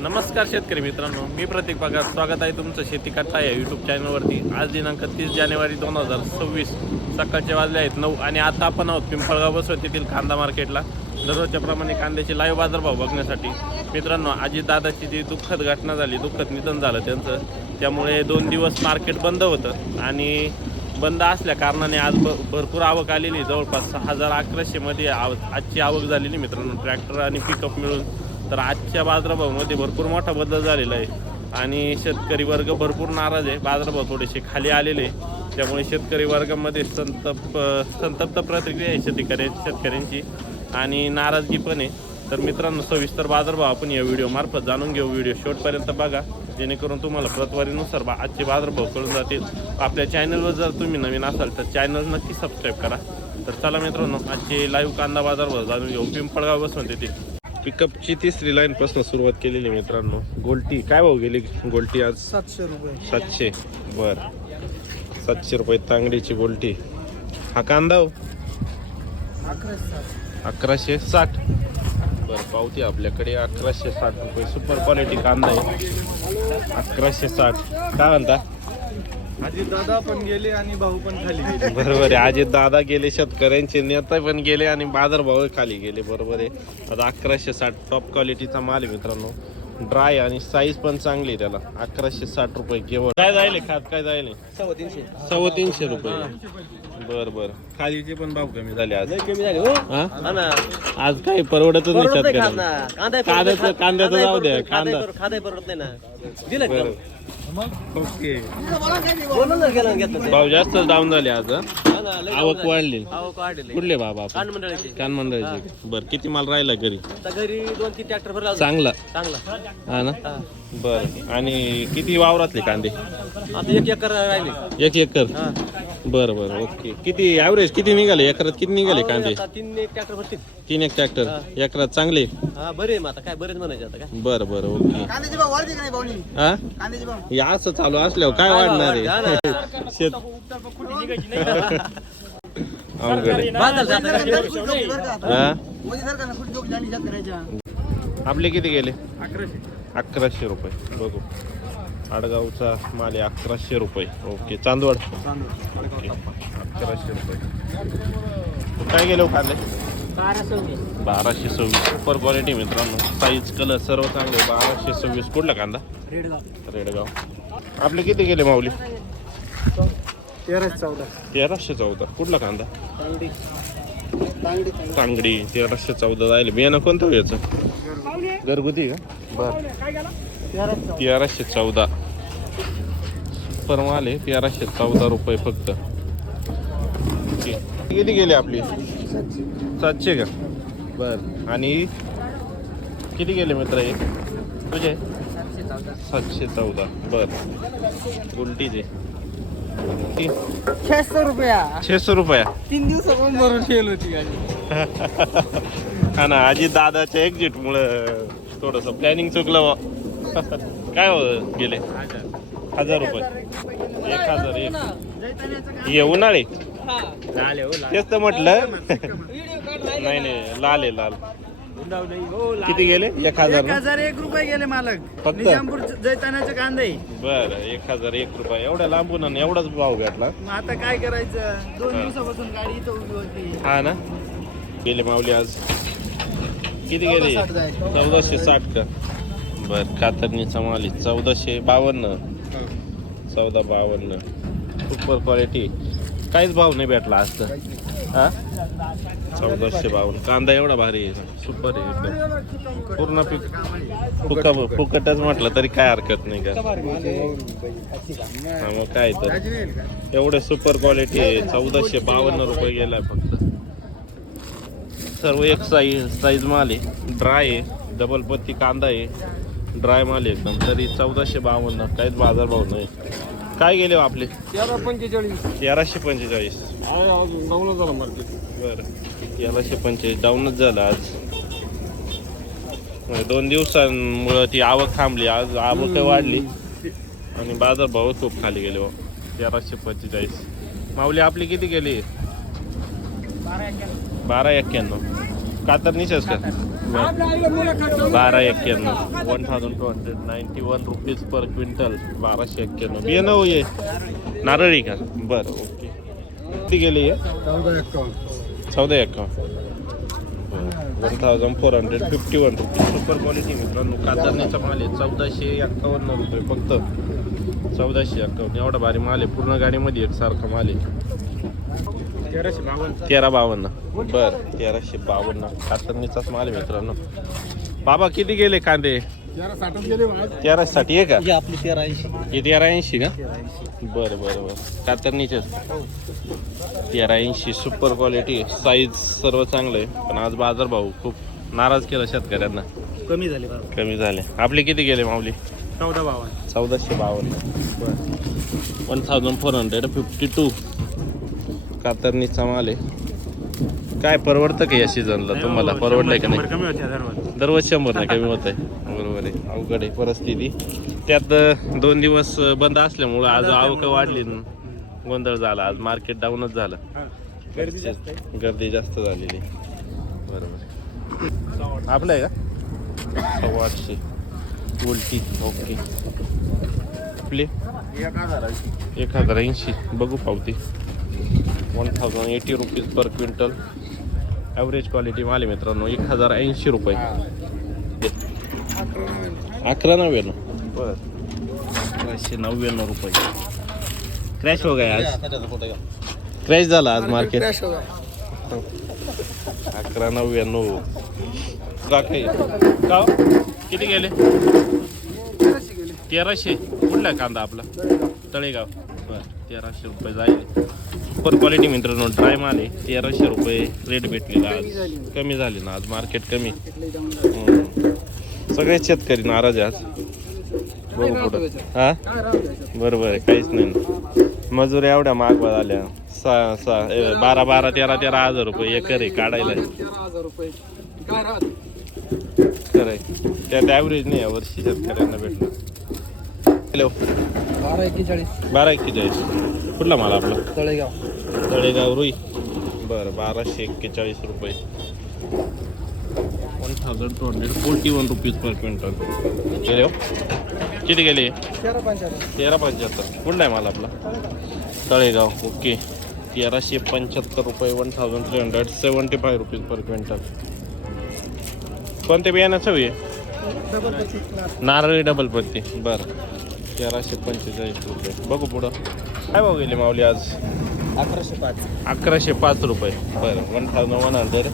नमस्कार शेतकरी मित्रांनो मी प्रतीक बागा स्वागत आहे तुमचं शेती कट्टा या यूट्यूब चॅनलवरती आज दिनांक तीस जानेवारी दोन हजार सव्वीस. सकाळचे वाजले आहेत नऊ आणि आता आपण आहोत पिंपळगाव बसवतीतील कांदा मार्केटला. दररोजच्या प्रमाणे कांद्याचे लाईव्ह बाजारभाव बघण्यासाठी. मित्रांनो आजी दादाची जी दुःखद घटना झाली दुःखद निधन झालं त्यांचं. त्यामुळे दोन दिवस मार्केट बंद होतं आणि बंद असल्या कारणाने आज भ भरपूर आवक आलेली जवळपास सहा हजार अकराशेमध्ये आव आजची आवक झालेली मित्रांनो. ट्रॅक्टर आणि पिकअप मिळून तर आजच्या बाजारभावामध्ये भरपूर मोठा बदल झालेला आहे. आणि शेतकरी वर्ग भरपूर नाराज आहे. बाजारभाव थोडेसे खाली आलेले आहे. त्यामुळे शेतकरी वर्गामध्ये संतप संतप्त प्रतिक्रिया आहे शेतकऱ्या शेतकऱ्यांची. आणि नाराजगी पण आहे. तर मित्रांनो सविस्तर बाजारभाव आपण या व्हिडिओमार्फत जाणून घेऊ. व्हिडिओ शेवटपर्यंत बघा. जेणेकरून तुम्हाला प्रतवारीनुसार बा आजचे बाजारभाव कळून जातील. आपल्या चॅनलवर जर तुम्ही नवीन असाल तर चॅनल नक्की सबस्क्राईब करा. तर चला मित्रांनो आजचे लाईव्ह कांदा बाजारभाव जाणून घेऊ. पिंपळगाव बसून येतील. पिकअपची तिसरी लाईन पासून सुरुवात केलेली मित्रांनो. गोल्टी काय भाऊ गेली गोल्टी आज? सातशे रुपये. सातशे. बर. सातशे रुपये तांगडीची गोल्टी. हा कांदा हो. अकराशे साठ. बरं पावती आपल्याकडे. अकराशे साठ रुपये. सुपर क्वालिटी कांदा आहे. अकराशे साठ. काय म्हणता? आधी दादा पण गेले आणि भाऊ पण खाली गेले. बरोबर आहे. आज दादा गेले शेतकऱ्यांचे नेता पण गेले आणि बाजारभाव खाली गेले. बरोबर आहे. आता अकराशे साठ टॉप क्वालिटीचा माल आहे मित्रांनो. ड्राय आणि साईज पण चांगली आहे त्याला. अकराशे साठ रुपये केवळ. काय जायले खात? काय जायले? सव्वा तीनशे. सव्वा तीनशे रुपये. बर बर. खालीचे पण भाव कमी झाले आज. कमी झाले हो. हा? हा ना. आज काही परवडतच नाही परवडत नाही शेतकऱ्याला कांदा कांदा कांद्याचं कांद्याचं जाऊ द्या कांदा खादा परवडत नाही ना. दिलं का. ओके. बोलून गेलं घेतलं. भाव जास्त डाऊन झाले आज हं? आवक वाढली. आवक वाढलेली कुठले बाबा आपण? कान मंडळाची. कान मंडळाचे. बर किती माल राहिला घरी? आता घरी दोन तीन ट्रॅक्टर भरला अजून. चांगला. चांगला. हा ना. बर. आणि किती वावरातले कांदे? आता एक एकर राहिले. एक एकर? हा. बर बर. ओके. किती ऍव्हरेज किती निघाले? एकरात किती निघाले कांदे? आता तीन एक ट्रॅक्टर भरतील. तीन एक ट्रॅक्टर एकरात चांगले? हा बरे मग आता. काय बरेच म्हणायचे आता काय? बर बर. ओके. कांद्याचे भाव वाढते का नाही भाऊनी हा? कांद्याचे भाव. हे असं चालू असल्यावर काय वाढणार आहे? शेत अवघड आहे? हा? आपले किती गेले? अकराशे. अकराशे रुपये. बघू. आडगावचा माल आहे अकराशे रुपये. ओके चांदवड. ओके. अकराशे रुपये. काय गेलो खाल्ले? बाराशे सव्वीस. सुपर क्वालिटी मित्रांनो. साईज कलर सर्व चांगले. बाराशे सव्वीस कुठला कांदा? रेडगाव. रेडगाव. आपले किती गेले माऊली? तेराशे चौदा. तेराशे चौदा. कुठला कांदा? तांगडी. तेराशे चौदा जायला बियाणं कोणतं घ्यायचं घरगुती. का? बर. तेराशे चौदा. सुपर माल आहे तेराशे चौदा रुपये फक्त. किती गेले आपली? सातशे का? बर. आणि किती गेले मित्र हे? तुझे? सातशे चौदा. बर. उलटीचे छेसशे रुपया. छे सौ रुपया. तीन दिवसापासून भरून ठेवली होती गाडी. हा ना आजी दादाच्या एक्झिट मुळे थोडस प्लॅनिंग चुकलं बुवा. काय हो गेले? हजार रुपये. एक हजार एक. हे उन्हाळे? तेच तर म्हटलं. नाही नाही लाल आहे लाल. किती गेले? एक हजार एक ना? हजार एक रुपये गेले मालक. फक्त? निजामपूर जैतानाचे कांदे. बरं एक हजार एक रुपये. एवढ्या लांबून आणि एवढाच भाव भेटला? मग आता काय करायचं? दोन हा. दिवसापासून गाडी इथं उभी होती. हा ना? गेले माऊली आज. किती गेले. चौदाशे साठ का? बर कातरणीचा माल आहे. चौदाशे बावन्न. चौदा बावन्न. सुपर क्वालिटी काहीच भाव नाही भेटला आज तर. हा? चौदाशे बावन्न. कांदा एवढा भारी आहे. सुपर आहे एकदम. पूर्ण पीक फुका फुकटच म्हटलं तरी काय हरकत नाही का? हा मग काय तर. एवढे सुपर क्वालिटी आहे. चौदाशे बावन्न रुपये गेलाय फक्त. सर्व एक साईज साईज माल आहे. ड्राय आहे. डबल पत्ती कांदा आहे. ड्राय माल आहे एकदम. तरी चौदाशे बावन्न. काहीच बाजारभाव नाही. काय गेले हो आपले? तेरा पंचेचाळीस. तेराशे पंचेचाळीस. बरं. तेराशे पंचेचाळीस डाऊनच झालं आज. म्हणजे दोन दिवसांमुळं ती आवक थांबली. आज आवक वाढली. आणि बाजारभाव खूप खाली गेले हो. तेराशे पंचेचाळीस. माऊली आपली किती गेली बारा एक्क्याण्णव. कातर निशेष का? बारा एक्क्याण्णव. One thousand two hundred ninety one rupees per quintal बाराशे एक्क्याण्णव. ये हो ये. नारळी का? बरं ओके. किती गेली आहे चौदा एक्कावन्न. One thousand four hundred fifty one rupees super quality मित्रांनो. कातरणीचा माल आहे. चौदाशे एक्कावन्न रुपये फक्त. चौदाशे एक्कावन्न. एवढा भारी माल आहे. पूर्ण गाडीमध्ये एकसारखा माल आहे. तेरा बावन्न. बर तेराशे बावन्न. कातरणीचाच माल आहे मित्रांनो. बाबा किती गेले कांदे? तेरा साठच गेले आज. तेरासाठी आहे का? आपली तेरा ऐंशी. हे तेरा ऐंशी का? बरं बरं बरं. कातरणीचे तेरा ऐंशी सुपर क्वालिटी साईज सर्व चांगलं आहे पण आज बाजारभाव खूप नाराज केला शेतकऱ्यांना. कमी झाले बाबा कमी झाले. आपले किती गेले माऊली? चौदा बावन्न. चौदाशे बावन्न. One thousand four hundred fifty two कातरणीचा माल आहे. काय परवडतं का या सीझनला तुम्हाला परवडलंय का नाही? कमी होते दररोज. दररोज शंभर नाही कमी होत आहे बरोबर आहे. अवघड आहे परिस्थिती. त्यात दोन दिवस बंद असल्यामुळं आज आवक वाढली. गोंधळ झाला. आज मार्केट डाऊनच झालं. गर्दी जास्त झालेली. बरोबर आपलं आहे का? सव्वा आठशे उलटी. ओके. आपले एक हजार ऐंशी. बघू पावती. One thousand eighty rupees per quintal. Average quality माल आहे मित्रांनो एक हजार ऐंशी रुपये. अकरा नव्याण्णव. बरं अकराशे नव्याण्णव रुपये. क्रॅश हो गया आज. क्रॅश झाला आज मार्केट अकरा नव्याण्णव. का हो? किती गेले? तेराशे. कुठला कांदा आपला? तळेगाव. बरं तेराशे रुपये जाईल. सुपर क्वालिटी मित्रांनो ड्राय माल आहे. तेराशे रुपये रेट भेटलेला आज. कमी झाले ना आज मार्केट कमी. सगळेच सगळे शेतकरी नाराज आज. बघू कुठं हा? बरोबर आहे काहीच नाही. मजूर एवढ्या महाग झाल्या सहा सहा बारा बारा तेरा तेरा हजार रुपये एकर आहे काढायला. खरंय त्यात ॲव्हरेज नाही या वर्षी शेतकऱ्यांना भेटलं हॅलो बारा एक्केचाळीस. बारा एक्केचाळीस. कुठला माल आपला? तळेगाव. तळेगाव रुई. बरं बाराशे एक्केचाळीस रुपये. One thousand two hundred forty one rupees per quintal गेले हो? किती गेले? तेरा पंच्याहत्तर. तेरा पंच्याहत्तर. कुठला आहे माल आपला? तळेगाव. ओके. तेराशे पंच्याहत्तर रुपये one thousand three hundred seventy five rupees per quintal कोणत्या बियाण्याचं आहे नारळी डबल पत्ती. बरं. तेराशे पंचेचाळीस रुपये. बघू पुढं. काय भाव गेले माऊली आज? अकराशे पाच. अकराशे पाच रुपये. बरं one thousand one hundred.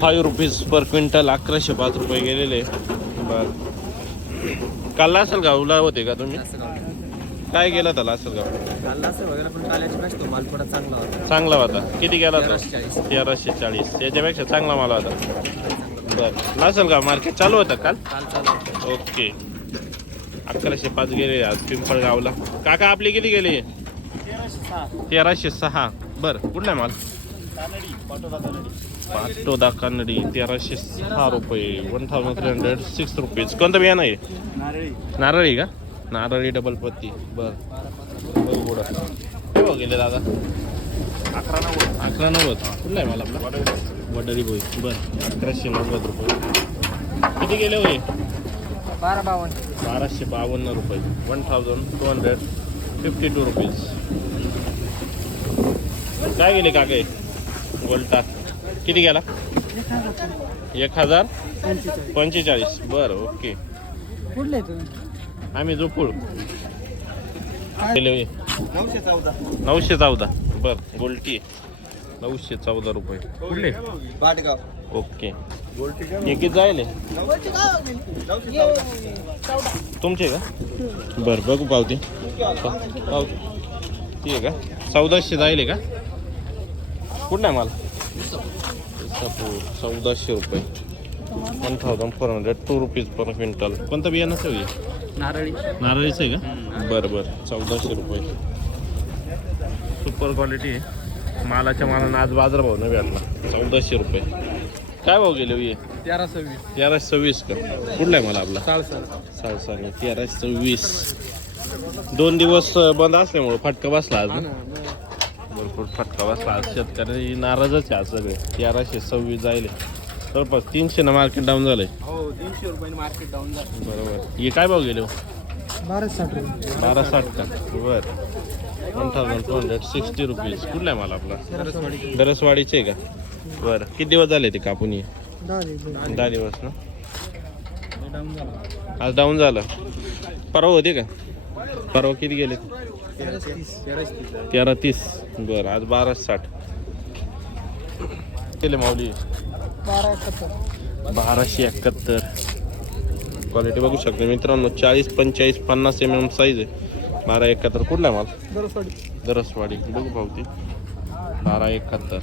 Five rupees per quintal अकराशे पाच रुपये गेलेले. बरं. काल असेल गावला होते का तुम्ही? काय गेला होता असेल गाव वगैरे पण काल्याची मॅच तो माल थोडा चांगला होता. चांगला होता. किती गेला तो तेराशे चाळीस. तेराशे चाळीस. याच्यापेक्षा चांगला मला होता. बरं. नसेल का मार्केट चालू होतं काल? काल चालू ओके. अकराशे पाच गेले आज पिंपळगावला. काका आपले किती गेले? तेराशे सहा. बरं कुठला माल? पाटोदा कानडी तेराशे सहा रुपये. One thousand three hundred six rupees कोणतं बियाणं आहे? नारळी का? नारळी डबल पत्ती. बर. बघ गेले दादा? अकरा नव्वद. अकरा नव्वद. कुठला आहे मला आपला? वडारी बोई. बर. अकराशे नव्वद रुपये. किती गेले होय? बारा बावन्न बाराशे बावन्न रुपये. One thousand two hundred fifty two rupees काय गेले काका? गोल्टा किती गेला? एक हजार पंचेचाळीस. बरं ओके. कुठले तुम्ही आम्ही झोपूळ गेले. नऊशे चौदा. नऊशे चौदा. बर गोल्टी नऊशे चौदा रुपये. कुठले ओके. हे किती जायले? तुमचे का? बर बघू पावती. पावती. ती आहे का? चौदाशे जायले का? कुठं आहे मला? चौदाशे रुपये. One thousand four hundred two rupees per quintal कोणतं बियाणं सवी नारळी. नारळीचं आहे का? बरं बरं. चौदाशे रुपये. सुपर क्वालिटी आहे. मालाच्या मालानं आज बाजारभाव नाही भेटला चौदाशे रुपये. काय भाव गेले हो ये? तेरा सव्वीस तेराशे सव्वीस का? कुठला आहे मला आपला? सावसाने तेराशे सव्वीस. दोन दिवस बंद असल्यामुळं फटका बसला आज ना? भरपूर फटका बसला आज. शेतकरी नाराजच आहे आज सगळे. तेराशे सव्वीस जायले. जवळपास तीनशे ना मार्केट डाऊन झालंय. हो तीनशे रुपयाने मार्केट डाऊन झालं. बरोबर. हे काय भाव गेले हो? बारा साठ बारा साठ का? बर. One thousand two hundred sixty rupees कुठला आहे मला आपला? दरसवाडीचे आहे का? बरं. किती दिवस झाले ते कापून ये दहा दिवस ना? आज डाऊन झालं. परवा होते का? परवा किती गेले? तेरा तीस. बरं आज बारा साठ. केले माऊली? बाराशे एकाहत्तर. क्वालिटी बघू शकतो मित्रांनो चाळीस पंचेचाळीस पन्नास एम एम साईज आहे. बारा एकाहत्तर कुठला माल? दरसवाडी. दरसवाडी. बघू पावती बारा एकाहत्तर.